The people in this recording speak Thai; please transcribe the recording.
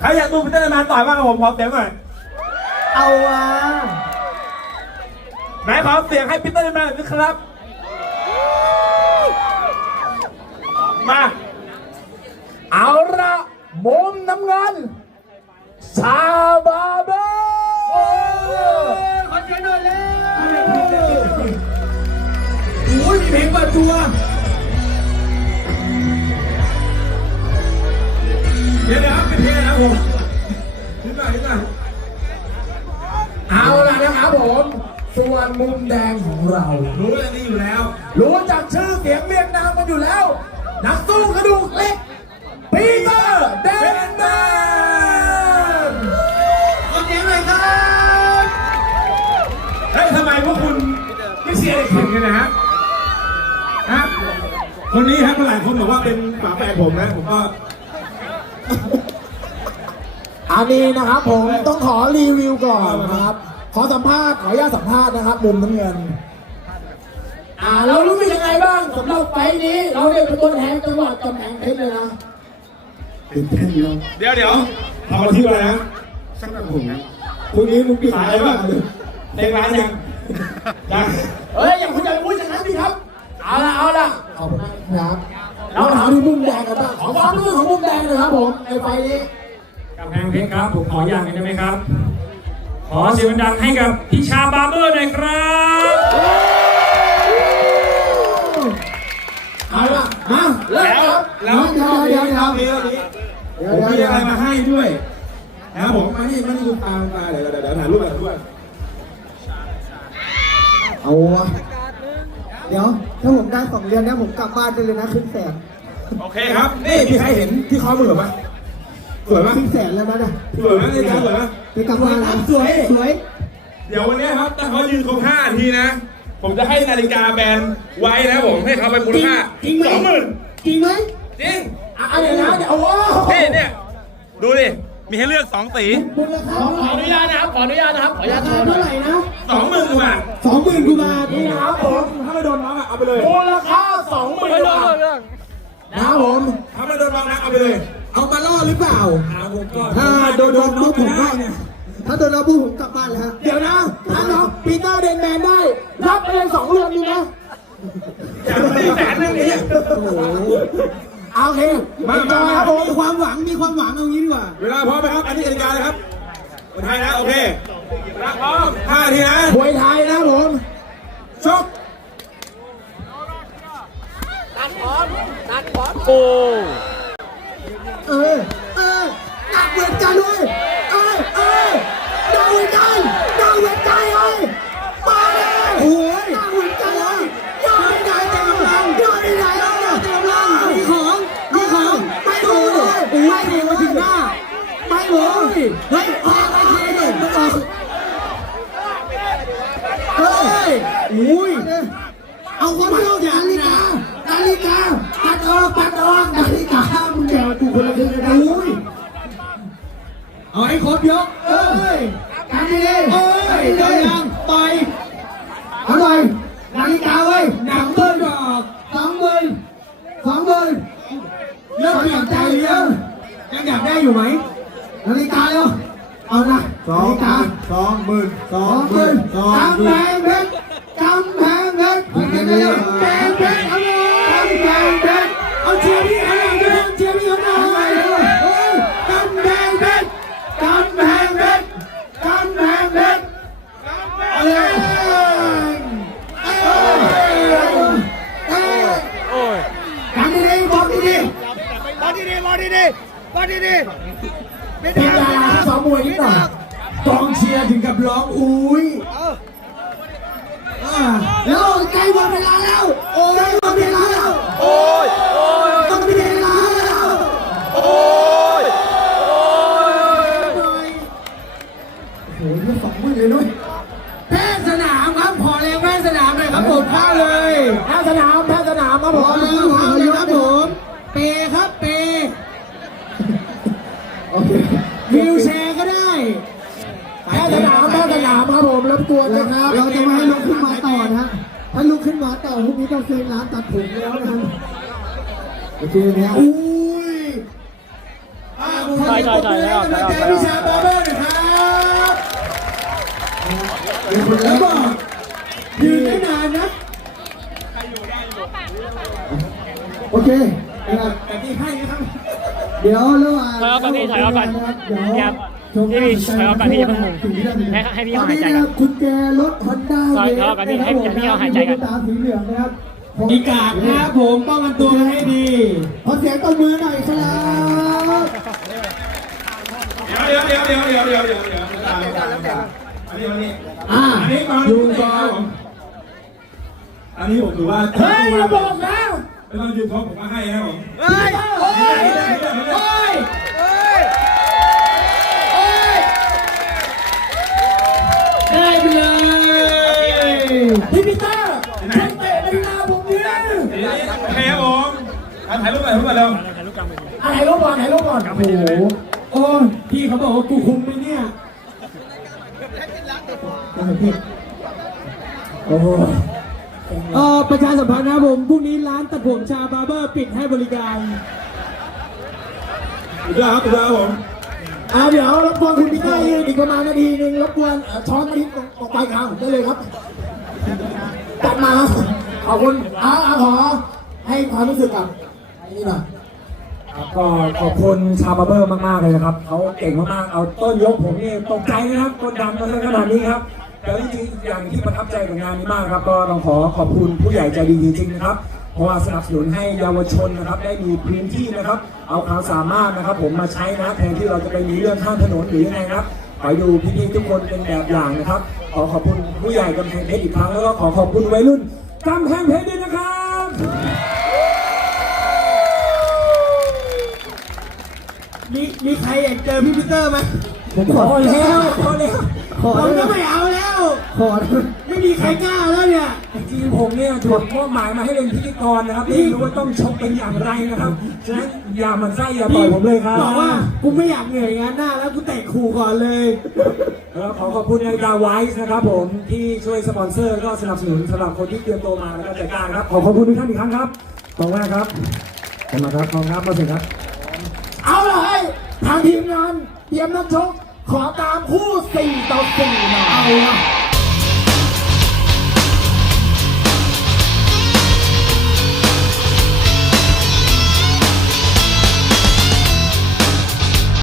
ใครอยากดูพิจารณาต่อยบ้างครับผมขอเสียงหน่อยเอาว่ะไหนขอเสียงให้พีเตอร์แมนหน่อยสิครับ มา เอาละมุมน้ำเงินซาบาเบอร์ขอเสียงหน่อยเลยโอ้ยมีเพลงเปิดตัว มุมแดงของเรา รู้เรื่องนี้อยู่แล้ว รู้จักชื่อเสียงเรียงนามมันอยู่แล้ว นักสู้กระดูกเหล็กปีเตอร์เดนแมนขอเสียงหน่อยครับเฮ้ยทำไมพวกคุณไม่เชียร์เด็กขิงกันนะฮะฮะคนนี้ครับหลายคนบอกว่าเป็นฝาแฝดผมนะผมก็อันนี้นะครับผมต้องขอรีวิวก่อนนะครับ ขอสัมภาษณ์ขออนุญาตสัมภาษณ์นะครับมุมน้ำเงิน อ่าเรารู้สึกยังไงบ้างสำหรับไฟล์นี้ เราได้เป็นตัวแทนจังหวัดกำแพงเพชรเลยนะตื่นเต้นเนาะเดี๋ยวเดี๋ยวเอามาที่อะไรนะช่างตัดผมนะพรุ่งนี้มึงปิดสายอะไรอะไรบ้าบ้างงเพลงร้านยังยังเฮ้ยอย่างคุณจะพูดอย่างนั้นสิครับ เอาละเอาละขอบคุณนะครับเราถามที่มุมแดงกันบ้างขอความรู้สึกของมุมแดงหนะครับผมในไฟล์นี้กำแพงเพชรครับผมขออย่างหนึงได้ไหมครับ ขอเสียงดังๆให้กับพิชาบาร์เบอร์หน่อยครับเอาละมาเริ่มครับแล้วเดี๋ยวเดี๋ยวเดี๋ยวนี้เดี๋ยวนี้ผมมีเดี๋ยวเดี๋ยวอะไรมาให้ด้วยนะครับผมมานี่มานี่ดูตาดูตาเดี๋ยวเดี๋ยวเดี๋ยวถ่ายรูปถ่ายรูปเอาว่ะเดี๋ยวถ้าผมได้สองเดือนนะผมกลับบ้านได้เลยนะครึ่งแสนโอเคครับ นี่มีใครเห็นที่ข้อมือไหมสวยไหมครึ่งแสนแล้วนะเนี่ยสวยไหมนี่จ้าสวยไหม ไปกลับบ้านแล้วสวยสวยเดี๋ยววันนี้ครับถ้าเขายืนครบ5นาทีนะ ผมจะให้นาฬิกาแบรนด์ไว้นะผมให้เขาไปมูลค่าจริงไหมสองหมื่นจริงไหมจริงอะเดี๋ยวนะเดี๋ยวโอ้โหนี่เนี่ยดูดิมีให้เลือกสองสีมูลค่าขออนุญาตนะครับขออนุญาตนะครับขออนุญาตราคาเท่าไหร่นะสองหมื่นกว่าบาทสองหมื่นกว่าบาทนี่นะครับผมถ้าไม่โดนน้องอะเอาไปเลยมูลค่าสองหมื่นกว่าบาทนะครับผมถ้าไม่โดนน้องนะเอาไปเลย เอามาล่อหรือเปล่าเอาผมก็ ถ้าโดนโดนปุ๊บผมก็ถ้า โดนเราปุ๊บผมกลับบ้านเลยฮะเดี๋ยวนะถ้าน้องปีเตอร์เดนแมนได้ รับไปเลยสองเรือนดีไหมอยากได้แสนหนึงนี่เอาโอเคมาจมาอยมาครับผมมีความหวังมีความหวังเอางี้ดีกว่า เวลาพร้อมไหมครับ อันนี้กติกาเลยครับคนไทยนะโอเคเวลาพร้อมห้านาทีนะมวยไทยนะครับผมชกเอ อ้ยไม่โอ้มาถึงหน้าไม่โอ้ยเฮ้ยออกไปทีเลยต้องออกเฮ้ยอุ้ยเอาความเที่ยวนาฬิกานาฬิกาปัดออกปัดออกนาฬิกามึงแกกูคนละครึ่งเลยนะอุ้ยเอาให้ครบยกเอ้ยการดีดีเอ้ยเดินยังไปเอาหน่อยนาฬิกาเว้ยหนังเบิ้ลออกสองหมื่นสองหมื่นเลิกเปลี่ยนใจหรือยัง ยังอยากได้อยู่ไหมนาฬิกาเร็วเอานะนาฬิกาสองหมื่นสสองหมื่นกำแพงเพชรกำแพงเพชรกำแพงเพชรกำแพงเพชรเอา ดีๆบอกดีๆไม่ได้เป็นดาราที่ซ้อมมวยนิดหน่อยกองเชียร์ถึงกับร้องอุ้ยอ่าแล้วใกล้หมดเวลาแล้ว โอ้ยหมดเวลาแล้วโอ้ยโอ้ยหมดเวลาแล้วโอ้ย วิวแชร์ก็ได้แพทย์สนามแพทย์สนามครับผมรบกวนนะครับ เราจะไม่ให้ลุกขึ้นมาต่อนะฮะถ้าลุกขึ้นมาต่อพรุ่งนี้ต้องเซ็นร้านตัดผมแล้วนะโอเคนะอุ้ยปรบมือให้กำลังใจพี่ชาบาร์เบอร์หน่อยครับแล้วบอกยืนได้นานนะโอเคนะครับแต่ที่ให้นะครับ เดี๋ยวระหว่างถอยออกก่อนพี่ถอยออกก่อนเดี๋ยวครับพี่พี่ถอยออกก่อนพี่อย่าเพิ่งงให้ให้พี่เขาหายใจก่อนคุณแกรถฮอนด้าถอยออกก่อนพี่ให้พี่เขาหายใจก่อนตาสีเหลืองนะครับอีกาดนะผมป้องกันตัวให้ดีขอเสียงตบมือหน่อยครับเดี๋ยวเดี๋ยวเดี๋ยวเดี๋ยวเดี๋ยวเดี๋ยวเดี๋ยวอันนี้อันนี้อ่าอันนี้มาดูก่ออันนี้ผมถือว่าเฮ้ยเราบอกแล้ว ไม่ต้องยืนเขาผมก็ให้นะผมเฮ้ยเฮ้ยเฮ้ยได้ไปเลยพี่ปีเตอร์คนเตะนาฬิกาผมเนี่ยโอเคครับผมอะถ่ายรูปหน่อยถ่ายรูปหน่อยเร็วอะไรรูปก่อนไหนรูปก่อนโอ้โหโอ้ยพี่เขาบอกว่ากูคุมไหมเนี่ยโอ้โห เออประชาสัมพันธ์นะครับผมพรุ่งนี้ร้านตัดผมชาบาร์เบอร์ปิดให้บริการสุดยอดครับสุดยอดครับผมอ่าเดี๋ยวรบกวนคุณพี่ต้ายืนอีกประมาณนาทีหนึ่งรบกวนเอ่อช้อนมาทิ้งตรงตรงปลายคางผมได้เลยครับตัดมาขอบคุณเอาเอาขอให้ความรู้สึกกับไอ้นี่หน่อย ครับก็ขอบคุณชาวบาร์เบอร์มากๆเลยนะครับ เขาเก่งมากๆ เอาต้นยกผมนี่ตกใจนะครับ คนดำมาขนาดนี้ครับ แต่จริงๆอย่างที่ประทับใจกับงานนี้มากครับ ก็ต้องขอขอบคุณผู้ใหญ่ใจดีจริงๆนะครับ เพราะว่าสนับสนุนให้เยาวชนนะครับ ได้มีพื้นที่นะครับ เอาความสามารถนะครับ ผมมาใช้นะแทนที่เราจะไปมีเรื่องข้ามถนนหรือยังไงครับขอดูพี่ๆทุกคนเป็นแบบอย่างนะครับ ขอขอบคุณผู้ใหญ่กำแพงเพชรอีกครั้งแล้วก็ขอขอบคุณวัยรุ่นกำแพงเพชรด้วยนะครับมีมีใครอยากเจอพี่ปีเตอร์ไหม ผมขอพอแล้วพอแล้วขอผมได้ก็ไหมไม่เอาแล้ว ขอได้ไหมไม่มีใครกล้าแล้วเนี่ยจริงๆผมเนี่ยถูกมอบหมายมาให้เป็นพิธีกรนะครับไม่รู้ว่าต้องชกเป็นอย่างไรนะครับฉะนั้นอย่าหมันไส้อย่าปล่อยผมเลยครับบอกว่ากูไม่อยากเหนื่อยงานหน้าแล้วกูเตะขู่ก่อนเลยแล้วขอขอบคุณนาฬิกาไวส์นะครับผมที่ช่วยสปอนเซอร์แล้วก็สนับสนุนสำหรับคนที่เตรียมตัวมาแล้วก็จัดการครับขอขอบคุณทุกท่านอีกครั้งครับขอบคุณมากครับขอบคุณมากครับขอบคุณครับมาเสร็จครับ เอาเลยทางทีมงานเตรียมนักชก ขอตามคู่4ต่อ4หน่อย เอาละ